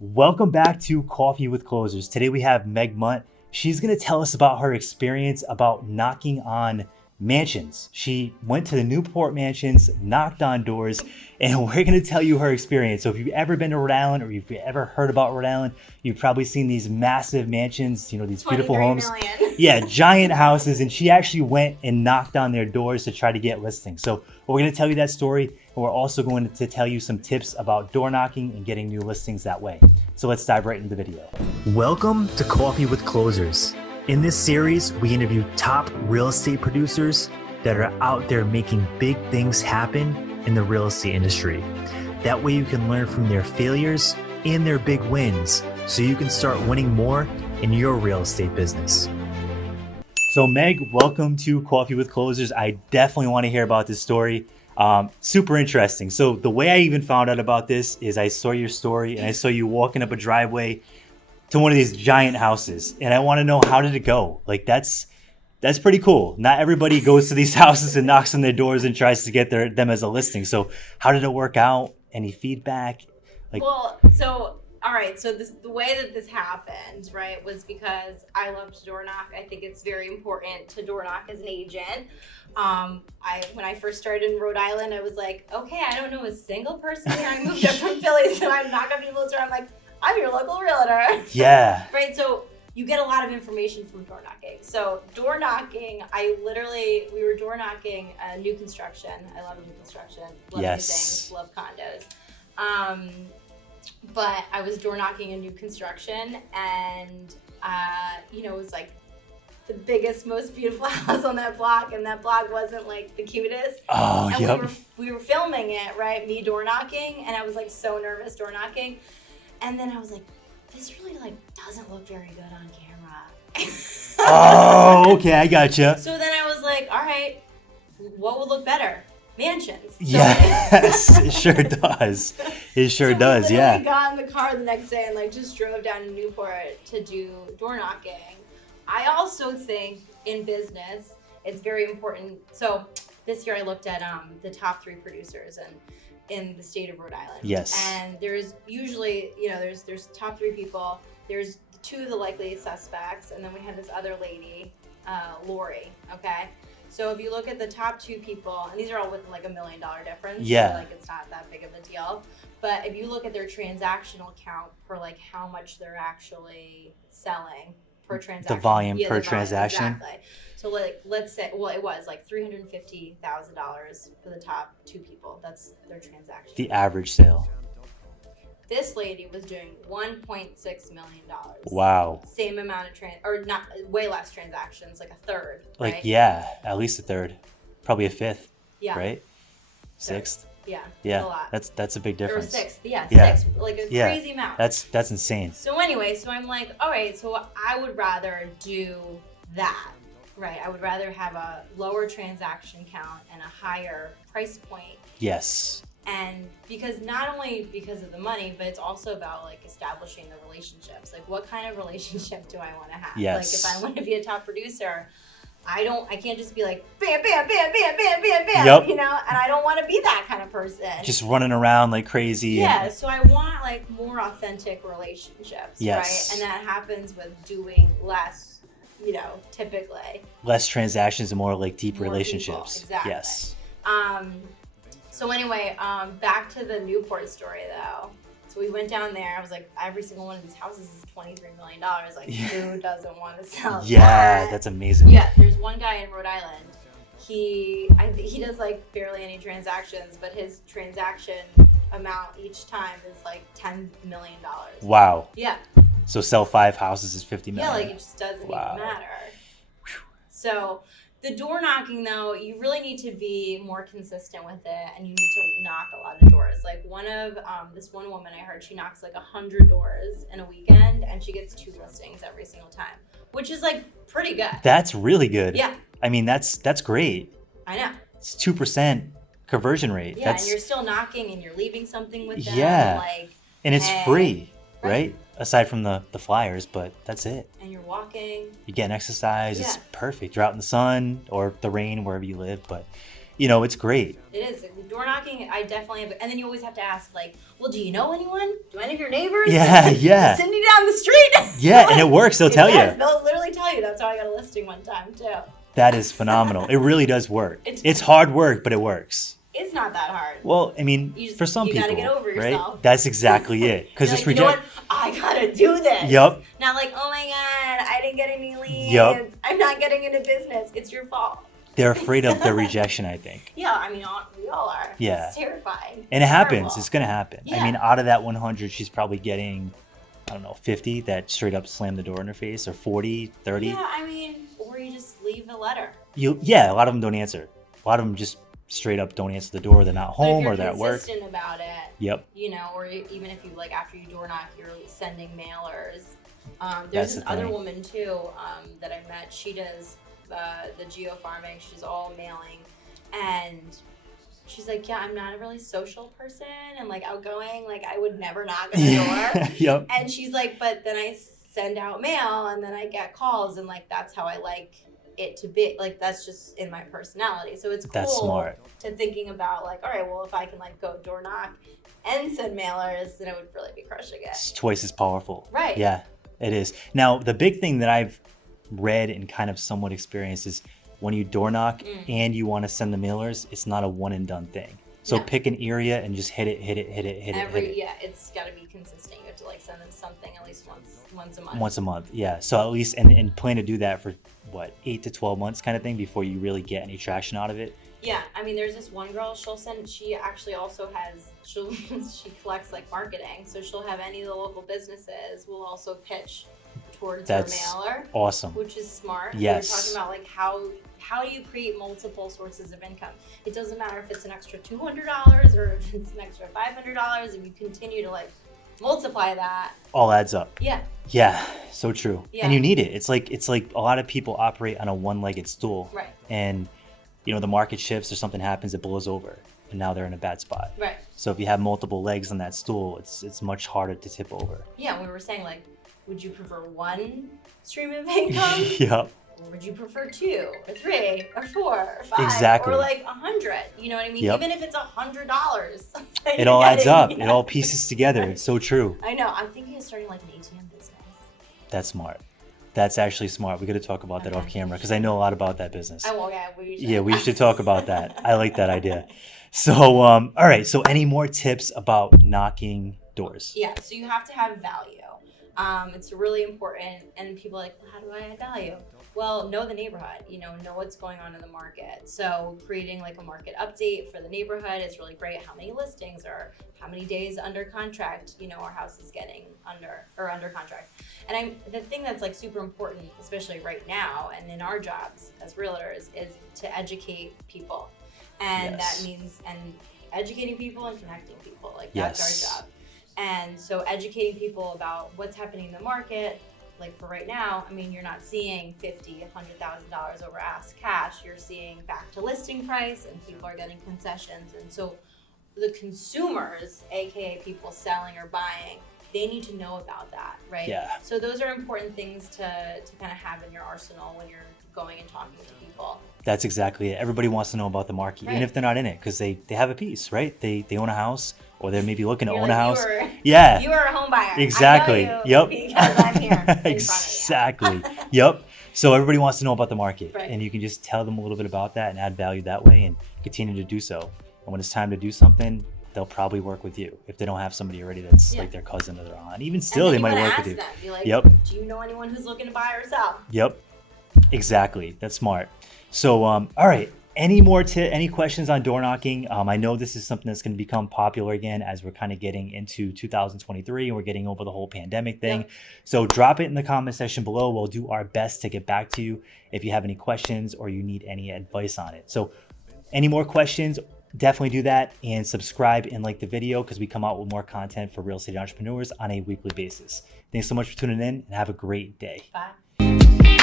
Welcome back to Coffee with Closers. Today we have Meg Munt. She's going to tell us about her experience about knocking on mansions. She went to the Newport mansions, knocked on doors, and we're going to tell you her experience. So if you've ever been to Rhode Island or if you've ever heard about Rhode Island, you've probably seen these massive mansions, these beautiful homes. Million. Yeah, giant houses. And she actually went and knocked on their doors to try to get listings. So we're going to tell you that story. And we're also going to tell you some tips about door knocking and getting new listings that way. So let's dive right into the video. Welcome to Coffee with Closers. In this series, we interview top real estate producers that are out there making big things happen in the real estate industry. That way you can learn from their failures and their big wins so you can start winning more in your real estate business. So Meg, welcome to Coffee with Closers. I definitely want to hear about this story. Super interesting. So the way I even found out about this is I saw your story and I saw you walking up a driveway to one of these giant houses. And I want to know, how did it go? Like that's pretty cool. Not everybody goes to these houses and knocks on their doors and tries to get them as a listing. So how did it work out? Any feedback? So the way that this happened, right, was because I love to door knock. I think it's very important to door knock as an agent. When I first started in Rhode Island, I was like, okay, I don't know a single person here. I moved up from Philly, so I'm knocking on people's door. I'm like, I'm your local realtor. Yeah. Right, so you get a lot of information from door knocking. So door knocking, we were door knocking new construction. I love new construction. Love new things, love condos. But I was door knocking a new construction, and it was like the biggest, most beautiful house on that block, and that block wasn't like the cutest. Oh, and yep. we were filming it, right? Me door knocking, and I was like so nervous door knocking, and then I was like, this really like doesn't look very good on camera. Oh, okay, I gotcha. So then I was like, all right, what would look better? Mansions. So Yes, it sure does. It sure does, yeah. I got in the car the next day and like just drove down to Newport to do door knocking. I also think in business, it's very important. So this year I looked at the top 3 producers in the state of Rhode Island. Yes. And there's usually, there's top 3 people. There's 2 of the likely suspects, and then we have this other lady, Lori. Okay. So if you look at the top 2 people, and these are all within like $1 million difference. Yeah. So like it's not that big of a deal. But if you look at their transactional count for like how much they're actually selling per transaction. The volume per transaction. Exactly. So like let's say, it was like $350,000 for the top 2 people. That's their transaction. The average sale. This lady was doing $1.6 million. Wow. Same amount of way less transactions, like a third. Like, right? yeah, at least a third, probably a fifth. Yeah. Right? Sixth. Yeah. Yeah. That's a lot. That's a big difference. Or sixth. Yeah. Yeah. Sixth. Like a crazy amount. That's insane. So anyway, so I'm like, all right, so I would rather do that. Right. I would rather have a lower transaction count and a higher price point. Yes. And because not only because of the money, but it's also about like establishing the relationships. Like, what kind of relationship do I want to have? Yes. Like, if I want to be a top producer, I can't just be like bam, bam, bam, bam, bam, bam, bam. Yep. And I don't want to be that kind of person. Just running around like crazy. Yeah. So I want like more authentic relationships. Yes. Right. And that happens with doing less, typically. Less transactions and more like deep More relationships. People. Exactly. Yes. So anyway, back to the Newport story though. So we went down there. I was like, every single one of these houses is $23 million. Like, who doesn't want to sell that? That's amazing. Yeah, there's one guy in Rhode Island. He does like barely any transactions, but his transaction amount each time is like $10 million. Wow. Yeah. So sell 5 houses is $50 million. Yeah, like it just doesn't even matter. So the door knocking though, you really need to be more consistent with it, and you need to knock a lot of doors. Like this one woman I heard, she knocks like 100 doors in a weekend, and she gets 2 listings every single time, which is like pretty good. That's really good. Yeah. I mean, that's great. I know. It's 2% conversion rate. Yeah, and you're still knocking and you're leaving something with them. Yeah. Like, and it's free, right? Aside from the flyers, but that's it. And you're walking. You get an exercise. Yeah. It's perfect. You're out in the sun or the rain, wherever you live. But it's great. It is. Door knocking, I definitely have. And then you always have to ask, like, well, do you know anyone? Do any of your neighbors? Yeah, yeah. Is Cindy down the street? Yeah, and it works. They'll tell you. They'll literally tell you. That's how I got a listing one time, too. That is phenomenal. It really does work. It's hard work, but it works. It's not that hard. Well, I mean, for some people, you gotta get over yourself. Right? That's exactly it. Because it's you know what? I gotta do this. Yep. Not like, oh my God, I didn't get any leads. Yep. I'm not getting into business. It's your fault. They're afraid of the rejection, I think. Yeah, I mean, we all are. Yeah. It's terrifying. And it happens. It's gonna happen. Yeah. I mean, out of that 100, she's probably getting, I don't know, 50 that straight up slam the door in her face, or 40, 30. Yeah, I mean, or you just leave a letter. Yeah, a lot of them don't answer. A lot of them just straight up don't answer the door. They're not home or they're at work. Consistent about it. Yep. Or even if you after you door knock, you're sending mailers. There's this other woman too that I met. She does the geo farming. She's all mailing, and she's like, yeah, I'm not a really social person and outgoing. I would never knock on the door. Yep. And she's like, but then I send out mail and then I get calls, and that's how I like it to be. That's just in my personality. So it's cool. That's smart. To thinking about all right, well, if I can go door knock and send mailers, then it would really be crushing it. It's twice as powerful. Right. Yeah, it is. Now, the big thing that I've read and kind of somewhat experienced is when you door knock and you want to send the mailers, it's not a one and done thing. So pick an area and just hit it. Yeah, it's got to be consistent. You have to send them something at least once a month. Once a month, yeah. So at least, and plan to do that for 8 to 12 months kind of thing before you really get any traction out of it. Yeah, I mean, there's this one girl, she actually also has, she collects marketing. So she'll have any of the local businesses will also pitch towards her mailer. Awesome. Which is smart. Yes. We're talking about how do you create multiple sources of income? It doesn't matter if it's an extra $200 or if it's an extra $500. If you continue to multiply that, all adds up. Yeah. Yeah, so true. Yeah. And you need it. It's like a lot of people operate on a one-legged stool. Right. And the market shifts or something happens, it blows over, and now they're in a bad spot. Right. So if you have multiple legs on that stool, it's much harder to tip over. Yeah, we were saying would you prefer one stream of income? Yep. Or would you prefer 2 or 3 or 4 or 5? Exactly. Or 100? You know what I mean? Yep. Even if it's $100. It all adds up. It all pieces together. It's so true. I know. I'm thinking of starting an ATM business. That's smart. That's actually smart. We got to talk about that off camera because I know a lot about that business. We should talk about that. I like that idea. So, all right. So any more tips about knocking doors? Yeah. So you have to have value. It's really important. And people are like, well, how do I add value? Well, know the neighborhood, know what's going on in the market. So creating a market update for the neighborhood is really great. How many listings or how many days under contract, our house is getting under contract. And the thing that's super important, especially right now and in our jobs as realtors, is to educate people. And that means educating people and connecting people. That's our job. And so educating people about what's happening in the market. For right now, I mean, you're not seeing $50,000, $100,000 over ask cash. You're seeing back to listing price, and people are getting concessions. And so the consumers, aka people selling or buying, they need to know about that, right? Yeah. So those are important things to kind of have in your arsenal when you're going and talking to people. That's exactly it. Everybody wants to know about the market, even if they're not in it, because they have a piece, right? They own a house, or they're maybe looking to own a house. You are a home buyer. Exactly. I know you because I'm here. Exactly. Yep. So everybody wants to know about the market, right. And you can just tell them a little bit about that and add value that way, and continue to do so. And when it's time to do something, they'll probably work with you if they don't have somebody already that's like their cousin or their aunt. Even still, they might work with you. Them. Be like, yep. Do you know anyone who's looking to buy or sell? Yep. Exactly. That's smart. So, all right. Any questions on door knocking? I know this is something that's going to become popular again as we're kind of getting into 2023 and we're getting over the whole pandemic thing. Yep. So drop it in the comment section below. We'll do our best to get back to you if you have any questions or you need any advice on it. So any more questions, definitely do that, and subscribe and like the video because we come out with more content for real estate entrepreneurs on a weekly basis. Thanks so much for tuning in and have a great day. Bye.